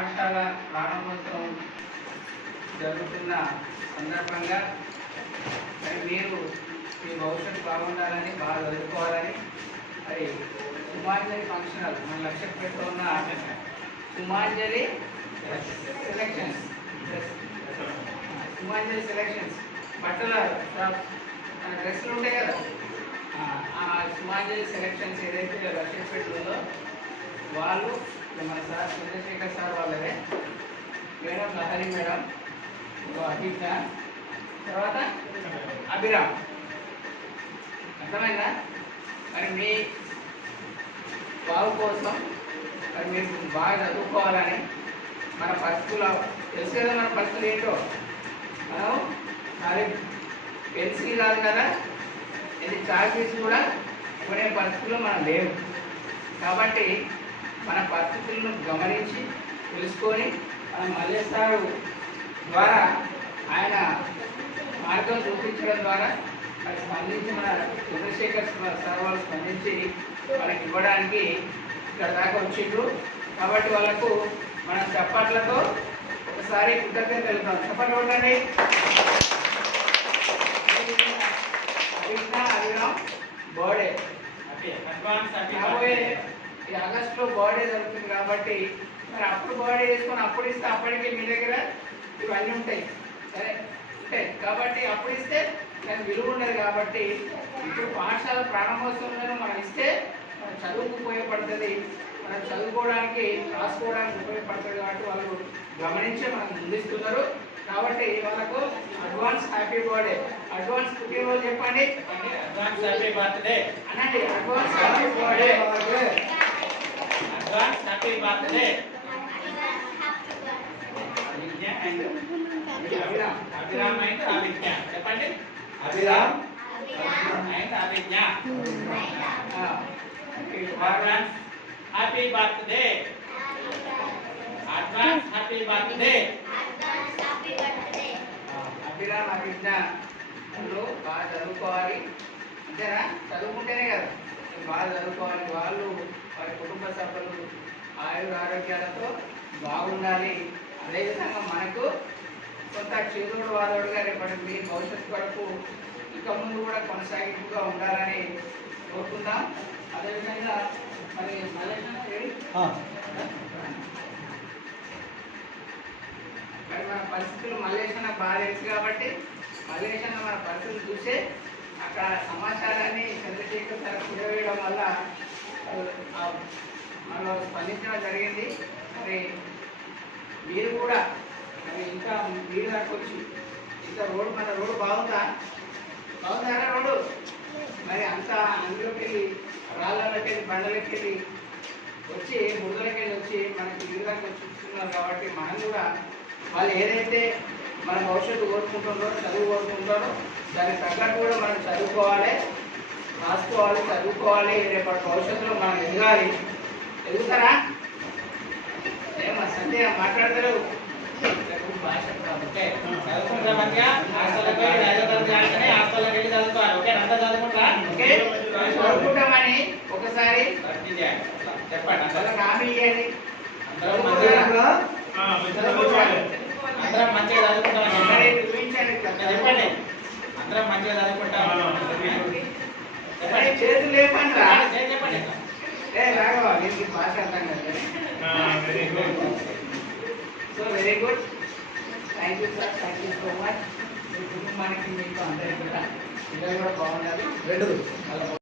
పాఠశాల ప్రారంభోత్సవం జరుగుతున్న సందర్భంగా మరి మీరు మీ భవిష్యత్తు బాగుండాలని బాగా చదువుకోవాలని మరి సుమాంజలి ఫంక్షన్ హాల్ మన లక్ష్యపేటలో ఉన్న సుమాంజలి సెలక్షన్స్ సుమాంజలి సెలక్షన్స్ బట్టల డ్రెస్సులు ఉంటాయి కదా ఆ సుమాంజలి సెలక్షన్స్ ఏదైతే లక్ష్యపేటలో ఉందో వాళ్ళు మన సార్ చంద్రశేఖర్ సార్ వాళ్ళదే మేడం లహరి మేడం అభిజ్ఞ తర్వాత అభిరామ్ అర్థమైందా మరి మీ బాగు కోసం మరి మీరు బాగా చదువుకోవాలని మన పరిస్థితులు తెలుసు కదా మన పరిస్థితులు ఏంటో మనం మరి పెన్సిల్ కాదు కదా ఇది చార్జెస్ కూడా కొనే పరిస్థితుల్లో మనం లేవు కాబట్టి మన పరిస్థితులను గమనించి తెలుసుకొని మన మల్లేశ్వరు ద్వారా ఆయన మార్గం చూపించడం ద్వారా అది స్పందించి మన చంద్రశేఖర్ సార్ వాళ్ళు స్పందించి వాళ్ళకి ఇవ్వడానికి ఇక్కడ దాకా వచ్చిండ్రు కాబట్టి వాళ్ళకు మన చప్పట్లతో ఒకసారి కృతజ్ఞత తెలుపుతాం. చప్పట్లు కొట్టండి. అభిరామ్ బర్త్డే రాబోయే ఈ ఆగస్టులో బర్త్డే జరుగుతుంది కాబట్టి మరి అప్పుడు బర్త్డే చేసుకొని అప్పుడు ఇస్తే అప్పటికి మీ దగ్గర ఇవన్నీ ఉంటాయి సరే ఉంటాయి కాబట్టి అప్పుడు ఇస్తే దానికి విలువ ఉండదు కాబట్టి ఇప్పుడు పాఠశాల ప్రారంభోత్సవంలో మనం ఇస్తే మన చదువుకు ఉపయోగపడుతుంది మనం చదువుకోవడానికి రాసుకోవడానికి ఉపయోగపడుతుంది కాబట్టి వాళ్ళు గమనించి మనకు ముందిస్తున్నారు కాబట్టి వాళ్ళకు అడ్వాన్స్ హ్యాపీ బర్త్డే అడ్వాన్స్ పుట్టినరోజు చెప్పండి అడ్వాన్స్ హ్యాపీ బర్త్డే అనండి advance happy birthday advance happy birthday Abhiram and Abhigna చెప్పండి Abhiram and Abhigna advance happy birthday advance happy birthday Abhiram Abhigna వాళ్ళు బాగా చదువుకోవాలి అంతేనా చదువుకుంటేనే కదా బాగా చదువుకోవాలి వాళ్ళు వారి కుటుంబ సభ్యులు ఆయుర ఆరోగ్యాలతో బాగుండాలి అదేవిధంగా మనకు కొంత చేదుడు వాదోడుగా రేపటి మీ భవిష్యత్తు వరకు ఇక ముందు కూడా కొనసాగింపుగా ఉండాలని కోరుకుందాం. అదేవిధంగా మరి మరి మన పరిస్థితులు మల్లేశన్న బాగా తెలుసు కాబట్టి మల్లేశన్న మన పరిస్థితులు చూసే అక్కడ సమాచారాన్ని చంద్రశేఖర్ సార్ కుదవేయడం వల్ల మనలో స్పందించడం జరిగింది. మరి మీరు కూడా మరి ఇంకా మీరు దాకా వచ్చి ఇంకా రోడ్డు మన రోడ్డు బాగుందా రోడ్డు మరి అంతా అందులోకి వెళ్ళి రాళ్ళకి వెళ్ళి బండలకి వెళ్ళి వచ్చి బురదలకి వెళ్ళి వచ్చి మనకి ఇల్లు దాకా వచ్చి చూస్తున్నారు కాబట్టి మనం కూడా వాళ్ళు ఏదైతే మన భవిష్యత్తు కోరుకుంటుందో చదువు కోరుకుంటారో దానికి తగ్గట్టు కూడా మనం చదువుకోవాలి రాసుకోవాలి చదువుకోవాలి రేపటి భవిష్యత్తులో మనం ఎదగాలి. ఎదుగుతారా ఏమో సంధ్య మాట్లాడతారు భాష చదువుకుంటా మంచిగా హాస్టల్కి వెళ్ళి 5వ తరగతి ఆడుకుని హాస్టల్కి వెళ్ళి చదువుకోవాలి ఓకే అంతా చదువుకుంటా ఓకే చదువుకుంటామని ఒకసారి చెప్పండి అందరూ హామీ ఇవ్వండి. అందరం మంచిగా చదువుకుంటామని చెప్పండి అందరం మంచిగా చదువుకుంటాం చెప్పండి చేతులు లేపండి చెప్పండి రాఘవా మీకు భాష అర్థం కదా so very good thank you sir thank you so much మీ కుటుంబానికి మీకు అందరికీ కూడా పిల్లలు కూడా బాగుండాలి.